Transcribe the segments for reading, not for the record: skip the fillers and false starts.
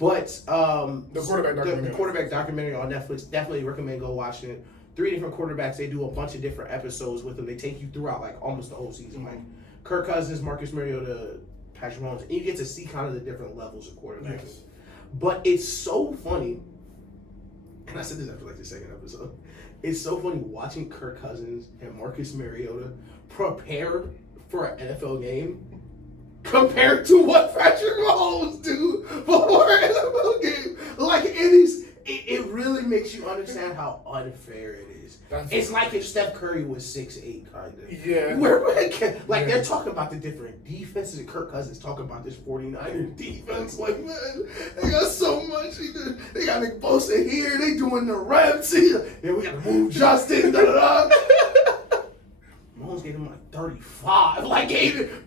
But the quarterback documentary on Netflix, definitely recommend go watch it. 3 different quarterbacks. They do a bunch of different episodes with them. They take you throughout like almost the whole season. Like Kirk Cousins, Marcus Mariota, Patrick Mahomes, and you get to see kind of the different levels of quarterbacking. Yes. But it's so funny, and I said this after like the second episode. It's so funny watching Kirk Cousins and Marcus Mariota prepare for an NFL game compared to what Patrick Mahomes do before an NFL game. Like it really makes you understand how unfair it is. It's like if Steph Curry was 6'8", kind of. Yeah. They're talking about the different defenses, and Kirk Cousins talking about this 49er defense. Like, man, they got so much. They got Nick Bosa here. They doing the reps here. And we got to move Justin. Mahomes gave him like 35. Like,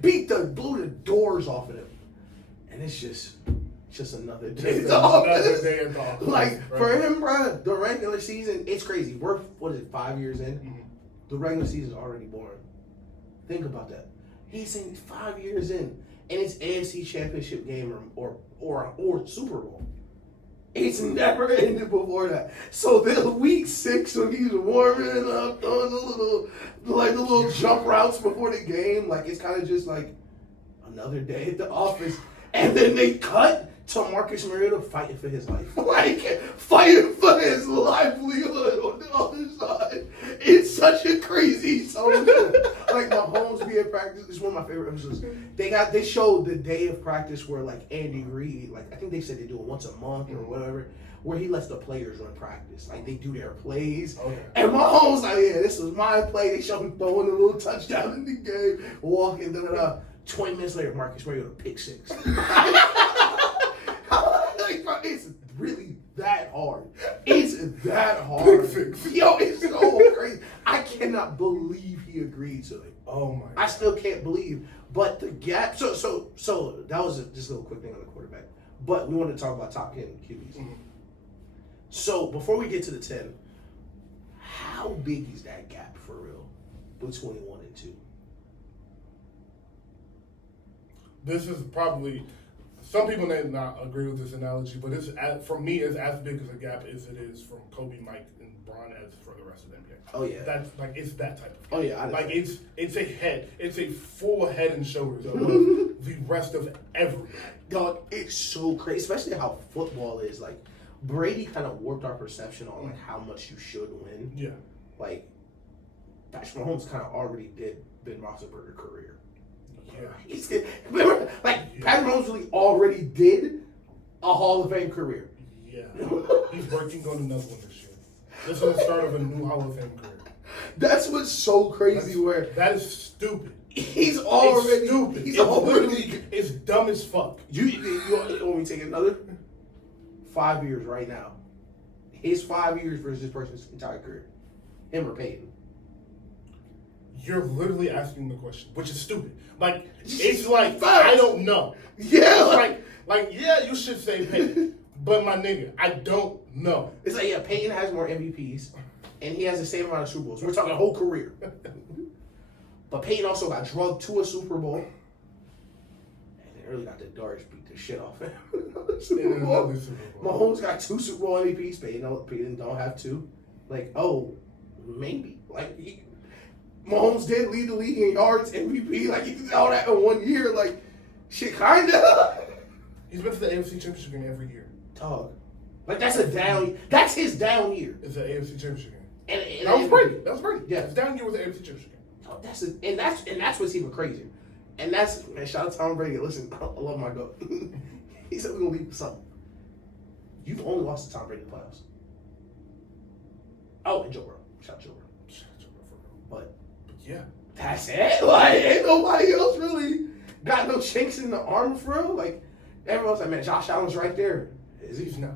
blew the doors off of him. And it's just another day at the office. Like, for him, bro, the regular season, it's crazy. We're, 5 years in? Mm-hmm. The regular season's already boring. Think about that. He's saying 5 years in, and it's AFC Championship game or Super Bowl. It's never ended before that. So then week 6 when he's warming up, throwing the little jump routes before the game, like it's kind of just like another day at the office. And then they cut to Marcus Mariota fighting for his life. Like, fighting for his livelihood on the other side. It's such a crazy song. Like, Mahomes being practice is one of my favorite episodes. They showed the day of practice where, like, Andy Reid, like, I think they said they do it once a month or whatever, where he lets the players run practice. Like, they do their plays. Okay. And Mahomes, like, yeah, this was my play. They showed him throwing a little touchdown in the game, walking, 20 minutes later, Marcus Mariota pick 6. It's really that hard. It's that hard. Yo, it's so crazy. I cannot believe he agreed to it. Oh my God. I still can't believe. But the gap. So that was just a little quick thing on the quarterback. But we wanted to talk about top 10 QBs. Mm-hmm. So before we get to the 10, how big is that gap for real between 1 and 2? This is probably. Some people may not agree with this analogy, but for me, it's as big as a gap as it is from Kobe, Mike, and Bron as for the rest of the NBA. Oh yeah, that's like it's that type of. Oh yeah, it's a full head and shoulders above the rest of everything. Dog, it's so crazy, especially how football is. Like Brady kind of warped our perception on like how much you should win. Yeah, like Patrick Mahomes kind of already did Ben Roethlisberger's career. Yeah. Remember, Patrick Mahomes really already did a Hall of Fame career. Yeah. He's working on another one this year. This is the start of a new Hall of Fame career. That's what's so crazy. That is stupid. He's already stupid. It's dumb as fuck. You want me to take another 5 years right now? His 5 years versus this person's entire career. Him or Peyton? You're literally asking the question, which is stupid. Like, it's like, I don't know. Yeah. Yeah, you should say Peyton. But my nigga, I don't know. It's like, yeah, Peyton has more MVPs, and he has the same amount of Super Bowls. We're talking whole career. But Peyton also got drugged to a Super Bowl, and then really got the darts beat the shit off him. Super Bowl. Mahomes got 2 Super Bowl MVPs. Peyton don't have 2. Maybe. Mahomes did lead the league in yards, MVP. He did all that in 1 year. Shit, kinda. He's been to the AFC Championship game every year. Dog. That's his down year. It's the AFC Championship game. And that was Brady. That was Brady. Yeah. His down year was the AFC Championship game. Oh, that's what's even crazier. And that's, man, shout out to Tom Brady. Listen, I love my GOAT. He said we're going to leave with something. You've only lost to Tom Brady in the playoffs. Oh, and Joe Burrow. Shout out Joe Burrow. But yeah, that's it. Ain't nobody else really got no chinks in the armor for real. Everyone's like, man, Josh Allen's right there. Is he? He's not.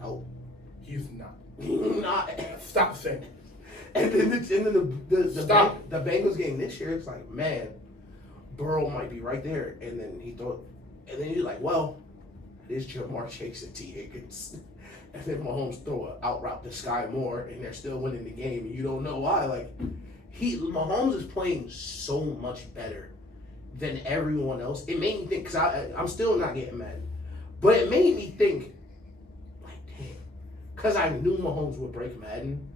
No. He's not. Not. Stop saying it. And then the Bengals game this year, it's like, man, Burrow might be right there. And then you're like, well, it is Jamar Chase and T. Higgins. And then Mahomes throw an out route to Sky Moore, and they're still winning the game, and you don't know why. Mahomes is playing so much better than everyone else. It made me think, because I'm still not getting mad, But it made me think, like, damn, because I knew Mahomes would break Madden,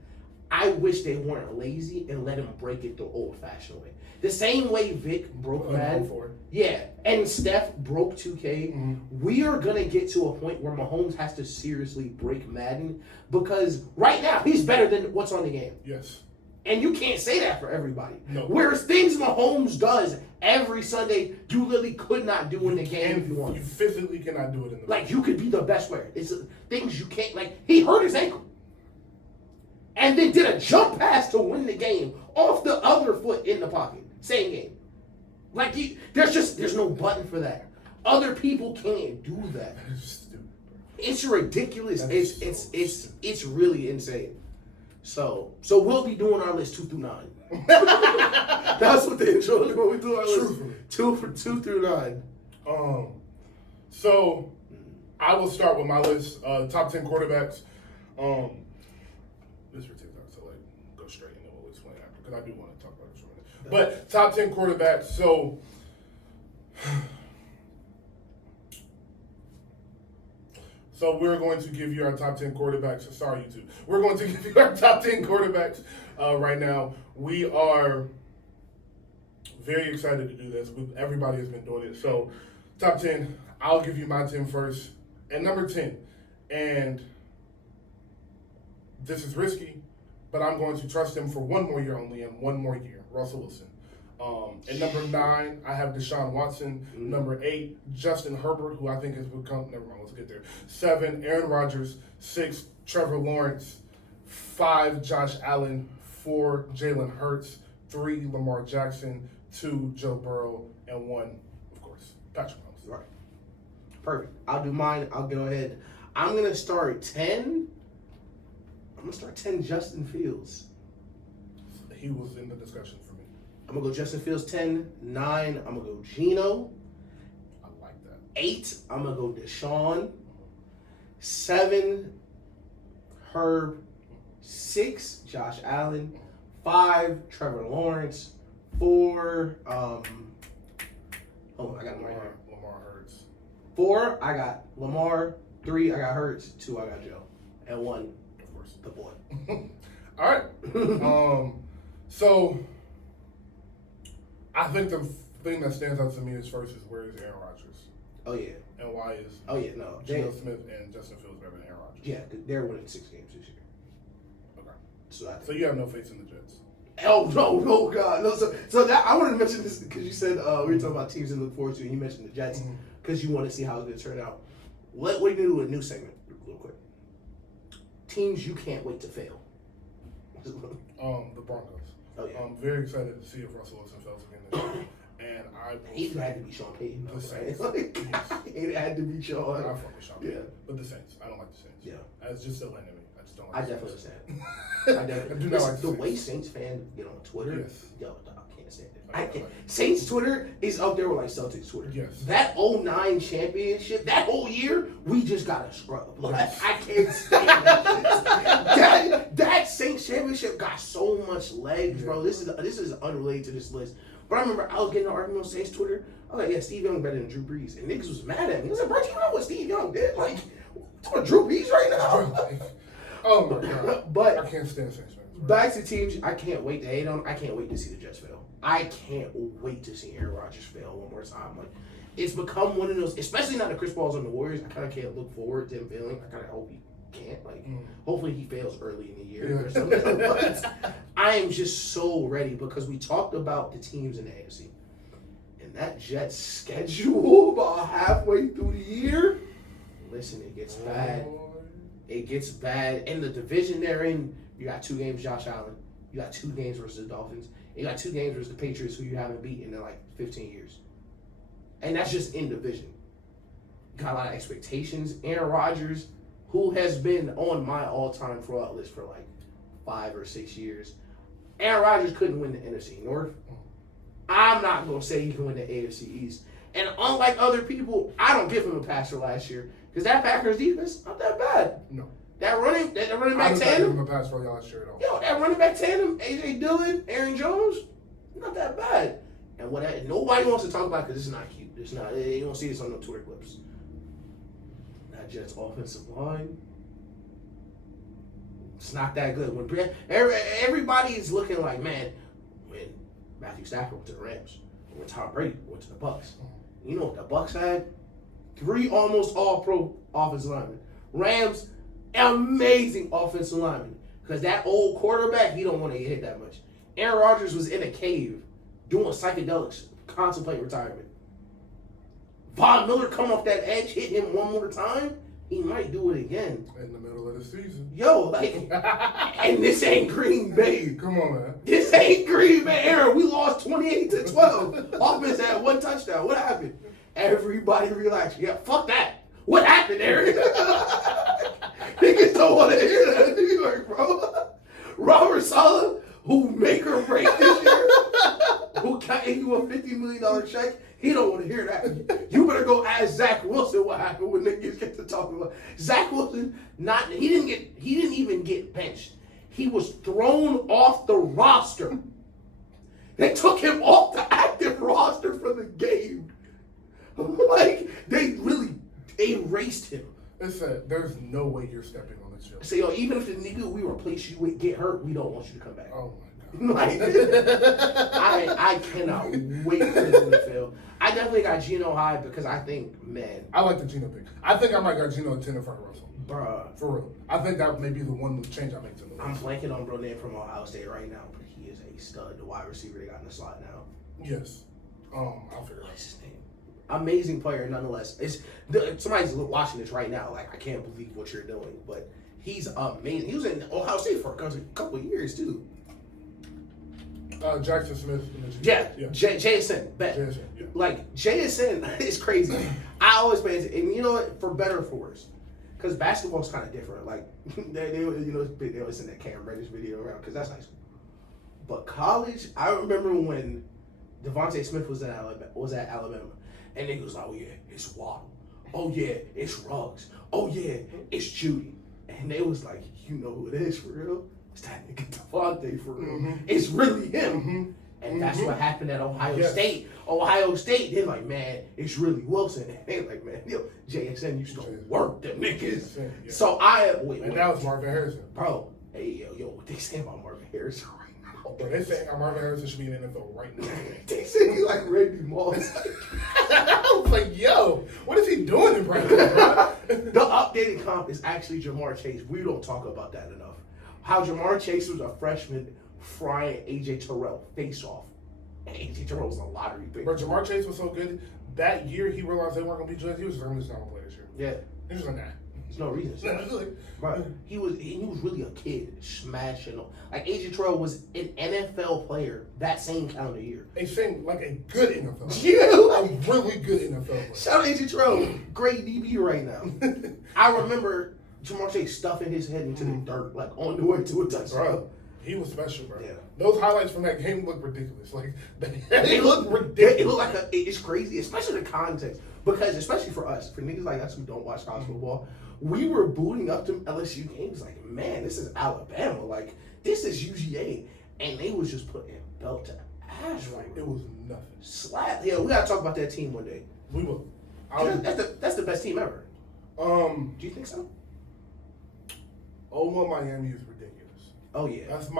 I wish they weren't lazy and let him break it the old-fashioned way. The same way Vic broke Madden. Yeah, and Steph broke 2K. Mm-hmm. We are going to get to a point where Mahomes has to seriously break Madden because right now he's better than what's on the game. Yes. And you can't say that for everybody. No. Whereas things Mahomes does every Sunday, you literally could not do in the game if you want. You physically cannot do it in the Like, you could be the best player. It's things you can't, like, he hurt his ankle. And then did a jump pass to win the game off the other foot in the pocket. Same game. Like, there's no button for that. Other people can't do that. It's ridiculous. It's really insane. So we'll be doing our list 2 through 9. That's what the intro is. When we do our list 2 through 9. So I will start with my list. Top 10 quarterbacks. This particular, so like go straight and then we'll explain after because I do want to talk about it for a minute. But top 10 quarterbacks. So we're going to give you our top 10 quarterbacks. Sorry, YouTube. We're going to give you our top 10 quarterbacks right now. We are very excited to do this. Everybody has been doing it. So top 10, I'll give you my 10 first. At number 10, and this is risky, but I'm going to trust him for one more year only and one more year, Russell Wilson. At number 9, I have Deshaun Watson. Mm-hmm. Number 8, Justin Herbert, who I think has become, never mind, let's get there. 7, Aaron Rodgers. 6, Trevor Lawrence. 5, Josh Allen. 4, Jalen Hurts. 3, Lamar Jackson. 2, Joe Burrow. And 1, of course, Patrick Mahomes. Right. Perfect. I'll do mine. I'll go ahead. I'm going to start 10. I'm going to start 10 Justin Fields. He was in the discussion for me. I'm going to go Justin Fields 10. 9, I'm going to go Geno. I like that. 8, I'm going to go Deshaun. 7, Herb. 6, Josh Allen. 5, Trevor Lawrence. 4, I got him right here. Lamar Hurts. 4, I got Lamar. 3, I got Hurts. 2, I got Joe. And 1, of course, the boy. All right. So I think the thing that stands out to me is first is where is Aaron Rodgers? Oh yeah. And why is Geno Smith and Justin Fields better than Aaron Rodgers? Yeah, they're winning 6 games this year. Okay. So you have no faith in the Jets? Oh no, God, no. So that I wanted to mention this because you said we were talking about teams to look forward to, and you mentioned the Jets because you want to see how it's going to turn out. What are you going to do with a new segment, real quick? Teams you can't wait to fail. The Broncos. Oh yeah. I'm very excited to see if Russell Wilson fails again this year. And it had to be Sean Payton. The Saints. It had to be Sean. I fuck with Sean Payton. But the Saints. I don't like the Saints. Yeah. It's just still enemy. I just don't like I the definitely Saints. understand. I do not like the way Saints fans get on Twitter. Yes. Yo, I can't stand it. Saints Twitter is up there with like Celtics Twitter. Yes. That 09 championship, that whole year, we just got a scrub. Like, I can't stand that. That Saints championship got so much legs, bro. This is unrelated to this list. But I remember I was getting an argument on Saints Twitter. I was like, yeah, Steve Young better than Drew Brees. And niggas was mad at me. I was like, bro, you know what Steve Young did? Like, talking about Drew Brees right now? Oh my God. But I can't stand Saints fans. Back to teams I can't wait to hate on. I can't wait to see the Jets fail. I can't wait to see Aaron Rodgers fail one more time. Like, it's become one of those, especially now that Chris Paul's on the Warriors, I kind of can't look forward to him failing. I kind of hope he can't. Like, hopefully he fails early in the year or something. But I am just so ready because we talked about the teams in the AFC. And that Jets schedule about halfway through the year, listen, it gets bad. It gets bad. In the division they're in, you got 2 games Josh Allen. You got 2 games versus the Dolphins. You got 2 games versus the Patriots, who you haven't beaten in like 15 years. And that's just in division. Got a lot of expectations. Aaron Rodgers, who has been on my all-time throwout list for like 5 or 6 years. Aaron Rodgers couldn't win the NFC North. I'm not going to say he can win the AFC East. And unlike other people, I don't give him a pass for last year. Because that Packers defense, not that bad. No. That running back tandem. I don't give him a pass for last year at all. Yo, that running back tandem, A.J. Dillon, Aaron Jones, not that bad. And nobody wants to talk about because it's not cute. It's not. You don't see this on no Twitter clips. That Jets offensive line, it's not that good. When everybody is looking like, man, when Matthew Stafford went to the Rams, when Tom Brady went to the Bucks, you know what the Bucks had? 3 almost all-pro offensive linemen. Rams, amazing offensive linemen. Because that old quarterback, he don't want to get hit that much. Aaron Rodgers was in a cave doing psychedelics, contemplating retirement. Von Miller come off that edge, hit him one more time, he might do it again. In the middle of the season. Yo, like, and this ain't Green Bay. Come on, man. This ain't Green Bay. Aaron, we lost 28-12. Offense had 1 touchdown. What happened? Everybody relax. Yeah, fuck that. What happened, Aaron? Niggas don't want to hear that in New York, bro. Robert Saleh, who make or break this year, who got you a $50 million check, he don't want to hear that. You better go ask Zach Wilson what happened when niggas get to talking about Zach Wilson. He didn't even get benched. He was thrown off the roster. They took him off the active roster for the game. Like, they really erased him. It said, there's no way you're stepping on the show. So, yo, even if the nigga we replace you with get hurt, we don't want you to come back. Oh, my God. Like, I cannot wait for the NFL. I definitely got Geno high because I think, man. I like the Geno pick. I think I might got Geno at 10 in front of Russell. Bruh. For real. I think that may be the one change I make to the list. I'm blanking on bro name from Ohio State right now, but he is a stud. The wide receiver they got in the slot now. Yes. I'll figure it out. What's his name? Amazing player nonetheless. Somebody's watching this right now. Like, I can't believe what you're doing, but he's amazing. He was in Ohio State for a couple of years too. Jackson Smith. Yeah. JSN. Bet. JSN, yeah. Like, JSN is crazy. I always pay attention. And you know what? For better or for worse. Because basketball's kind of different. Like, they always send that Cam Reddish video around because that's high school. But college, I remember when Devontae Smith was at Alabama. And they was like, oh, yeah, it's Waddle. Oh, yeah, it's Ruggs. Oh, yeah, it's Judy. And they was like, you know who it is for real? It's that nigga Devontae for real. Mm-hmm. It's really him. Mm-hmm. And that's what happened at Ohio State. Ohio State, they're like, man, it's really Wilson. And they're like, man, yo, JSN used to work them niggas. Yeah. So And that was Marvin Harrison. Bro, hey, yo, what they say about Marvin Harrison right now? Bro, they say Marvin Harrison should be in the NFL right now. They say he's like Randy Moss. I was like, yo, what is he doing in practice, bro? The updated comp is actually Jamar Chase. We don't talk about that enough. How Jamar Chase was a freshman frying AJ Terrell face off. And AJ Terrell was a lottery pick. Bro, Jamar Chase was so good. That year he realized they weren't going to be judged. He was just going to play this year. Yeah. He was like, nah. There's no reason. Right. He was really a kid smashing. Like AJ Terrell was an NFL player that same calendar year. Like a good NFL player. Yeah. A really good NFL player. Shout out AJ Terrell. Great DB right now. I remember Jamar Chase stuffing his head into the dirt, like on the way to a touchdown. Bro, he was special, bro. Yeah. Those highlights from that game look ridiculous. Like they look ridiculous. It looked like it's crazy, especially the context. Because especially for us, for niggas like us who don't watch college football, we were booting up them LSU games like, man, this is Alabama. Like, this is UGA. And they was just putting belt to ass right now. It was nothing. Slap. Yeah, we gotta talk about that team one day. We will. That's the best team ever. Do you think so? Miami is ridiculous. Oh yeah. That's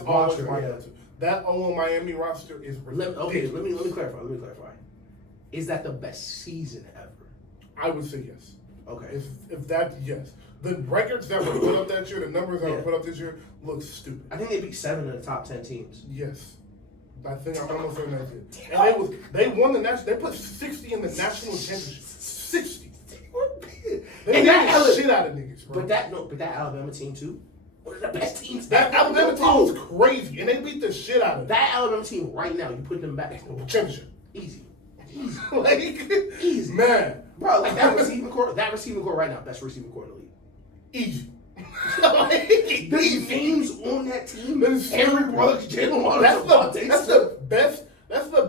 always my go-to. That Miami roster is ridiculous. Okay, let me clarify. Is that the best season ever? I would say yes. Okay. If that, yes. The records that were put up that year, the numbers that were put up this year, look stupid. I think they beat 7 of the top 10 teams. Yes. I think I'm almost certain that's it. And they won the national. They put 60 in the national championship. 60. They beat the shit out of niggas, bro. But that Alabama team too. One of the best teams. That Alabama team was crazy, and they beat the shit out of them. That Alabama team right now, you put them back championship. Easy. Like, easy, man, bro. Like that receiving core right now, best receiving core in the league. Easy. The names on that team. Aaron Brooks, Jalen Waddle. That's the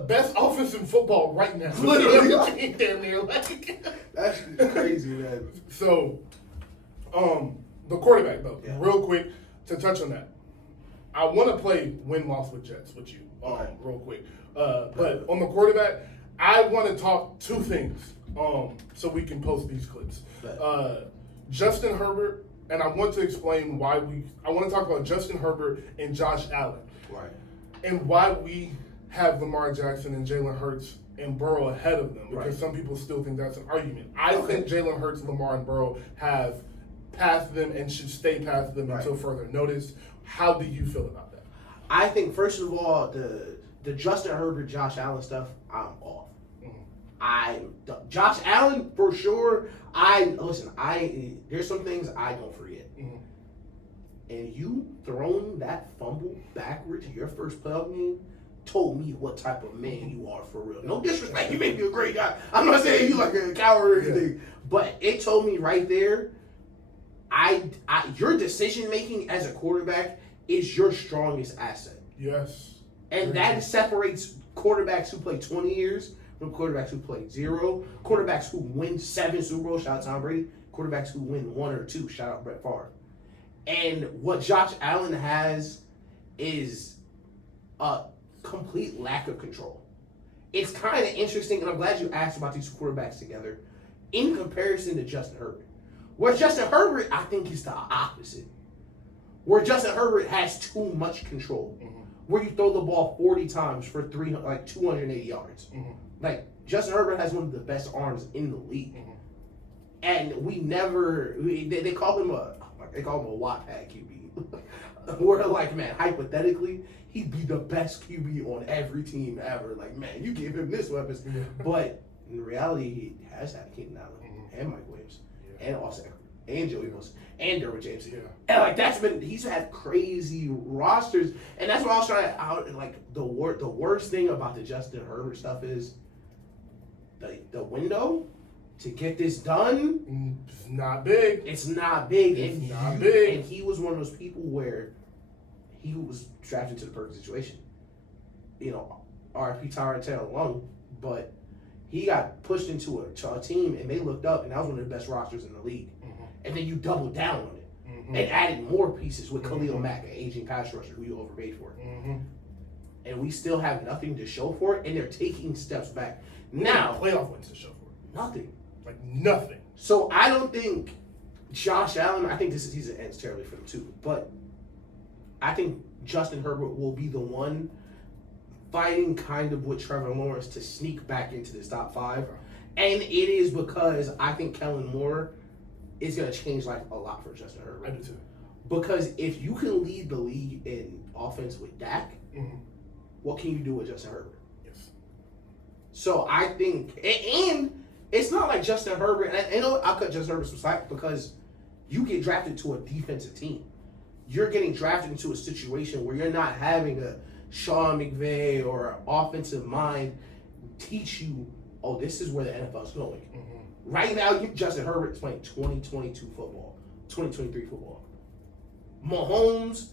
best offense in football right now. Literally, damn near. Like, that's crazy, man. So, the quarterback though, real quick to touch on that. I want to play win-loss with Jets with you, real quick. But on the quarterback, I want to talk two things. so we can post these clips. Justin Herbert, and I want to explain why I want to talk about Justin Herbert and Josh Allen. Right. And why we have Lamar Jackson and Jalen Hurts and Burrow ahead of them, because some people still think that's an argument. I think Jalen Hurts, Lamar, and Burrow have passed them and should stay past them until further notice. How do you feel about that? I think, first of all, the Justin Herbert, Josh Allen stuff, I'm off. Josh Allen, for sure, there's some things I don't forget. And you throwing that fumble backwards your first playoff game told me what type of man you are for real. No disrespect, you may be a great guy. I'm not saying you like a coward or anything, but it told me right there, your decision making as a quarterback is your strongest asset. Yes. And that separates quarterbacks who play 20 years from quarterbacks who play 0, quarterbacks who win 7 Super Bowls, shout out Tom Brady, quarterbacks who win 1 or 2, shout out Brett Favre. And what Josh Allen has is a complete lack of control. It's kind of interesting, and I'm glad you asked about these quarterbacks together, in comparison to Justin Herbert. Where Justin Herbert, I think, is the opposite. Where Justin Herbert has too much control. Where you throw the ball 40 times for 280 yards. Like, Justin Herbert has one of the best arms in the league. And they call him a Wattpad QB. We're like, man, hypothetically, he'd be the best QB on every team ever. Like, man, you give him this weapons. But in reality, he has had Keenan Allen and Mike Williams and Austin Eckler and Joey Wilson and Derwin James. And like he's had crazy rosters. And that's what I was trying to like the worst thing about the Justin Herbert stuff is the window to get this done. It's not big. It's not big. It's not big. And he was one of those people where he was drafted to the perfect situation. You know, RFP Tyron Taylor alone, but he got pushed into a team and they looked up and that was one of the best rosters in the league. And then you doubled down on it and added more pieces with Khalil Mack, an aging pass rusher who you overpaid for. And we still have nothing to show for it, and they're taking steps back. Now, playoff wins to show for it. Nothing. Like nothing. So I don't think Josh Allen, I think this season ends terribly for them too, but I think Justin Herbert will be the one fighting kind of with Trevor Lawrence to sneak back into this top 5. And it is because I think Kellen Moore is going to change life a lot for Justin Herbert. I do too. Because if you can lead the league in offense with Dak, what can you do with Justin Herbert? Yes. So I think, and it's not like Justin Herbert, and I know I'll cut Justin Herbert some slack because you get drafted to a defensive team. You're getting drafted into a situation where you're not having a Sean McVay or an offensive mind teach you, oh, this is where the NFL's going. Right now, Justin Herbert is playing 2022 football, 2023 football. Mahomes,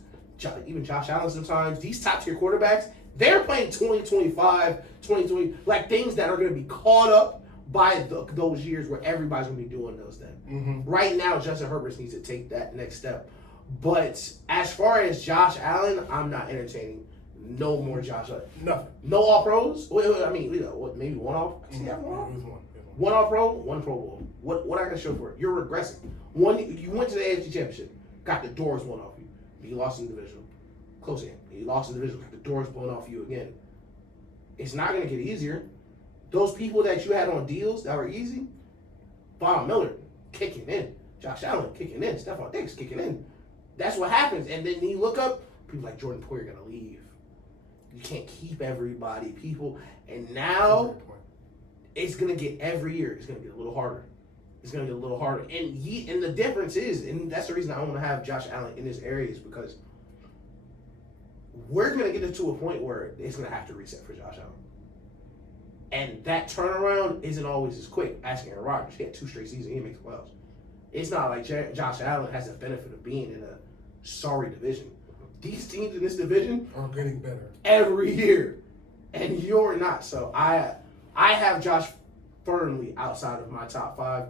even Josh Allen sometimes, these top-tier quarterbacks, they're playing 2025, 2020, like things that are going to be caught up by those years where everybody's going to be doing those then. Right now, Justin Herbert needs to take that next step. But as far as Josh Allen, I'm not entertaining no more Josh Allen. Nothing. No all-pros? I mean, maybe one off? One All-Pro, one Pro Bowl. What I got to show for it? You're regressing. You went to the AFC Championship, got the doors blown off you. You lost in the division. Close game. You lost in the division, got the doors blown off you again. It's not going to get easier. Those people that you had on deals that were easy, Von Miller kicking in, Josh Allen kicking in, Stephon Diggs kicking in. That's what happens. And then you look up, people like Jordan Poyer are going to leave. You can't keep everybody, and now it's going to get every year. It's going to get a little harder. And the difference is, and that's the reason I want to have Josh Allen in this area is because we're going to get it to a point where it's going to have to reset for Josh Allen. And that turnaround isn't always as quick. Ask Aaron Rodgers. He had 2 straight seasons. He makes the playoffs. It's not like Josh Allen has the benefit of being in a sorry division. These teams in this division are getting better every year, and you're not. So I have Josh firmly outside of my top 5,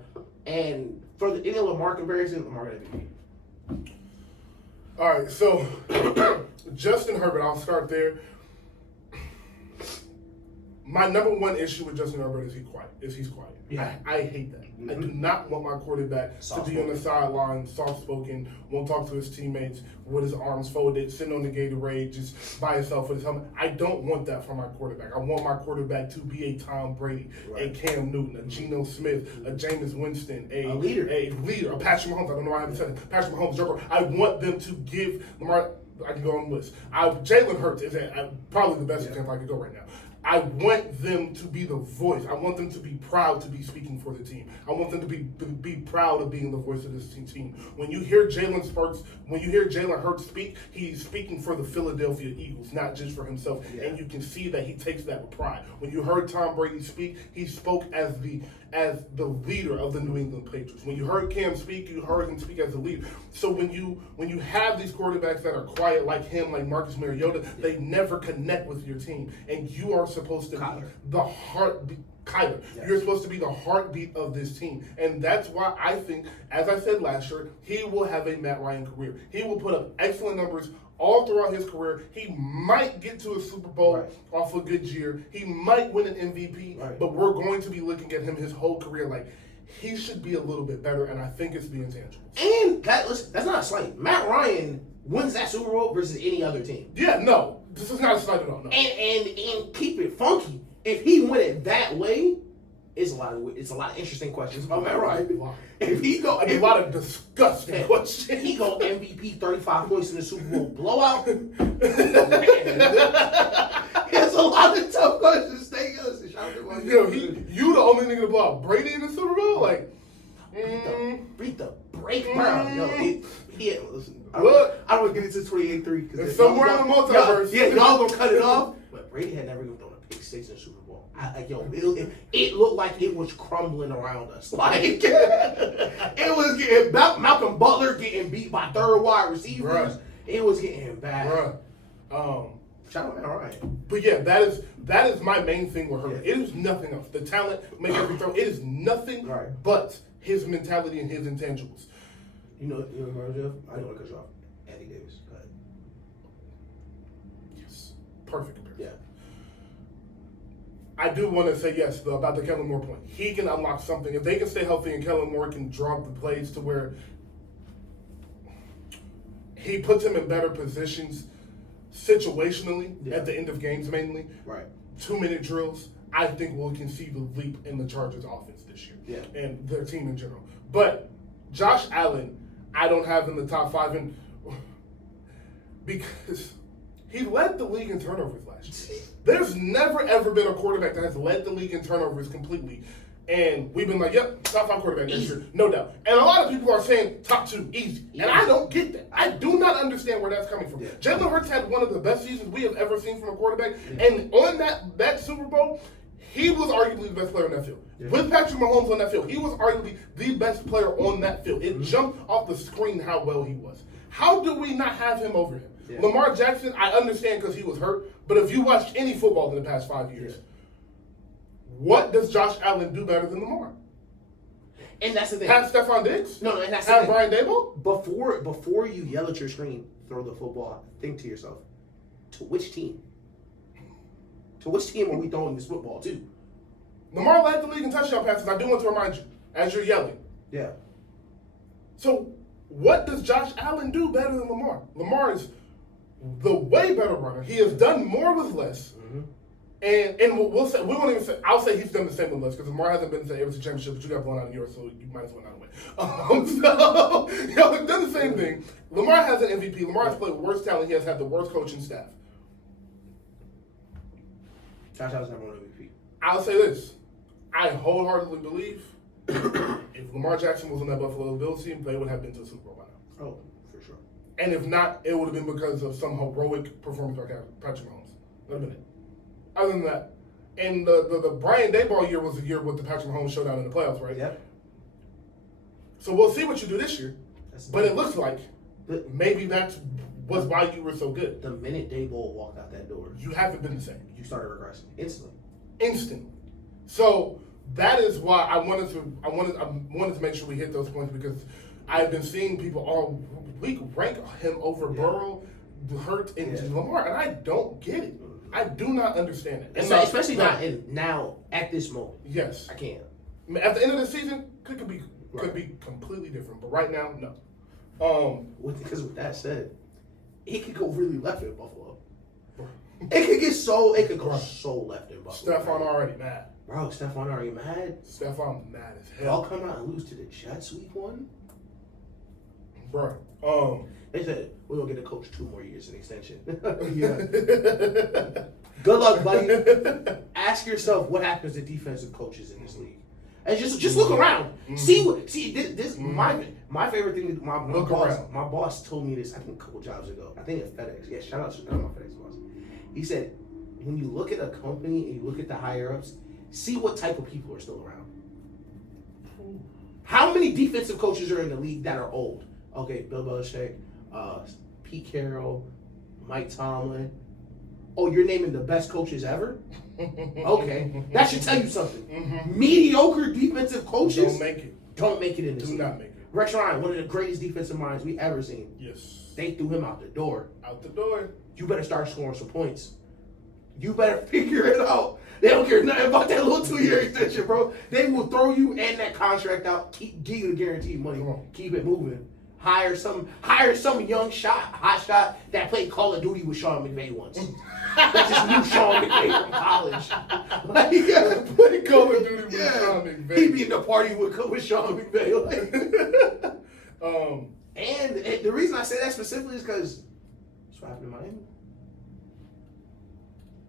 and for the any Lamar comparison, Lamar MVP. All right, so Justin Herbert, I'll start there. My number one issue with Justin Herbert is he's quiet. Yeah. I hate that. I do not want my quarterback to be on the sideline, soft-spoken, won't talk to his teammates, with his arms folded, sitting on the Gatorade, just by himself with his helmet. I don't want that for my quarterback. I want my quarterback to be a Tom Brady, a Cam Newton, a Geno Smith, a Jameis Winston, a leader, a Patrick Mahomes. I don't know why I haven't said it. Patrick Mahomes, Joker. I want them to give Lamar. I can go on the list. Jalen Hurts is probably the best example I could go right now. I want them to be the voice. I want them to be proud to be speaking for the team. I want them to be proud of being the voice of this team. When you hear Jalen Hurts speak, he's speaking for the Philadelphia Eagles, not just for himself. Yeah. And you can see that he takes that with pride. When you heard Tom Brady speak, he spoke as the leader of the New England Patriots. When you heard Cam speak, you heard him speak as the leader. So when you have these quarterbacks that are quiet like him, like Marcus Mariota, they never connect with your team. And you are supposed to be the heartbeat. Kyler, you're supposed to be the heartbeat of this team. And that's why I think, as I said last year, he will have a Matt Ryan career. He will put up excellent numbers all throughout his career. He might get to a Super Bowl off a good year. He might win an MVP, but we're going to be looking at him his whole career like he should be a little bit better, and I think it's the intangibles. And that's not a slight. Matt Ryan wins that Super Bowl versus any other team. Yeah, no. This is not a slight at all. No. And keep it funky. If he went it that way, it's a lot of interesting questions about Matt Ryan. If he go, a lot of disgusting questions. He go MVP, 35 points in the Super Bowl blowout. It's a lot of tough questions. Stay us. Yo, you the only nigga to blow out Brady in the Super Bowl, like. Beat the break, bro. Yo, listen. I don't want to get into 28-3 because somewhere in the multiverse. Y'all gonna cut it off. But Brady had never even thrown a pick six in the Super Bowl. It looked like it was crumbling around us. Like it was getting Malcolm Butler getting beat by third wide receivers. Bruh. It was getting bad. Shout out Matt Ryan. But yeah, that is my main thing with her. Yeah. It is nothing else. The talent, make every throw. It is nothing but his mentality and his intangibles. You know, Jeff? I know what cut you off. Andy Davis. Go ahead. Yes. Perfect comparison. Yeah. I do want to say yes, though, about the Kellen Moore point. He can unlock something. If they can stay healthy and Kellen Moore can draw the plays to where he puts him in better positions situationally at the end of games mainly. Right. 2-minute drills. I think we can see the leap in the Chargers offense this year. Yeah. And their team in general. But Josh Allen, I don't have in the top 5 because he led the league in turnovers last year. There's never, ever been a quarterback that has led the league in turnovers completely. And we've been like, yep, top 5 quarterback this year, no doubt. And a lot of people are saying top 2, easy. And I don't get that. I do not understand where that's coming from. Yeah. Jalen Hurts had one of the best seasons we have ever seen from a quarterback. Yeah. And on that Super Bowl, he was arguably the best player on that field. Yeah. With Patrick Mahomes on that field, he was arguably the best player on that field. It jumped off the screen how well he was. How do we not have him over him? Yeah. Lamar Jackson, I understand because he was hurt. But if you watched any football in the past 5 years, what does Josh Allen do better than Lamar? And that's the thing. Have Stephon Diggs? No, and that's the thing. Brian Daboll? Before you yell at your screen, throw the football, think to yourself, to which team? To which team are we throwing this football to? Lamar led the league in touchdown passes. I do want to remind you, as you're yelling. Yeah. So, what does Josh Allen do better than Lamar? Lamar is the way better runner. He has done more with less. Mm-hmm. And we'll say, we won't even say, I'll say he's done the same with less because Lamar hasn't been to the AFC Championship, but you got blown out in yours, so you might as well not win. So, they've done the same thing. Lamar has an MVP. Lamar has played with worst talent. He has had the worst coaching staff. Josh Allen's never won MVP. I'll say this. I wholeheartedly believe if Lamar Jackson was on that Buffalo Bills team, they would have been to the Super Bowl by now. Oh, for sure. And if not, it would have been because of some heroic performance by Patrick Mahomes. That would have been it. Other than that, and the Brian Daboll year was the year with the Patrick Mahomes showdown in the playoffs, right? Yep. So we'll see what you do this year. But it looks like maybe that was why you were so good. The minute Daboll walked out that door, you haven't been the same. You started regressing instantly. So that is why I wanted to make sure we hit those points because I've been seeing people all week rank him over Burrow, Hurts, and Lamar, and I don't get it. I do not understand it. Especially not now at this moment. Yes. I can't. At the end of the season, could be completely different. But right now, no. Because with that said, it could go really left in Buffalo. It could go so left in Buffalo. Stephon already mad. Bro, Stephon already mad? Stephon mad as hell. Y'all come out and lose to the Jets week 1? Bro. They said, we're going to get a coach 2 more years in extension. Yeah. Good luck, buddy. Ask yourself what happens to defensive coaches in this league. And just look around. Mm-hmm. This my favorite thing. My boss told me this, I think a couple jobs ago. I think at FedEx. Yeah, shout out to my FedEx boss. He said, when you look at a company and you look at the higher ups, see what type of people are still around. How many defensive coaches are in the league that are old? Okay, Bill Belichick, Pete Carroll, Mike Tomlin. Oh, you're naming the best coaches ever? Okay, that should tell you something. Mm-hmm. Mediocre defensive coaches don't make it in this league. Do not make it. Rex Ryan, one of the greatest defensive minds we ever seen. Yes. They threw him out the door. Out the door. You better start scoring some points. You better figure it out. They don't care nothing about that little 2-year extension, bro. They will throw you and that contract out, give you the guaranteed money, keep it moving. Hire some young hot shot that played Call of Duty with Sean McVay once. That just knew Sean McVay from college. Like, played Call of Duty with Sean McVay. He'd be in the party with Sean McVay. Like. And the reason I say that specifically is because that's what happened in Miami.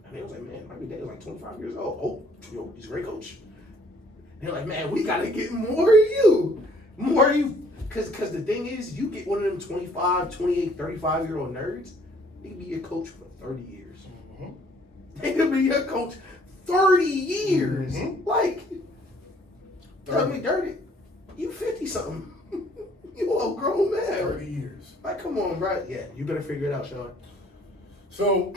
And they was like, man, Miami Dade was like 25 years old. Oh, yo, he's a great coach. And they're like, man, we got to get more of you. More of you. Because the thing is, you get one of them 25, 28, 35-year-old nerds, they can be your coach for 30 years. Mm-hmm. They can be your coach 30 years. Mm-hmm. Like, tell me dirty, you 50-something. You a grown man. 30 years. Like, come on, bro. Yeah, you better figure it out, Sean. So...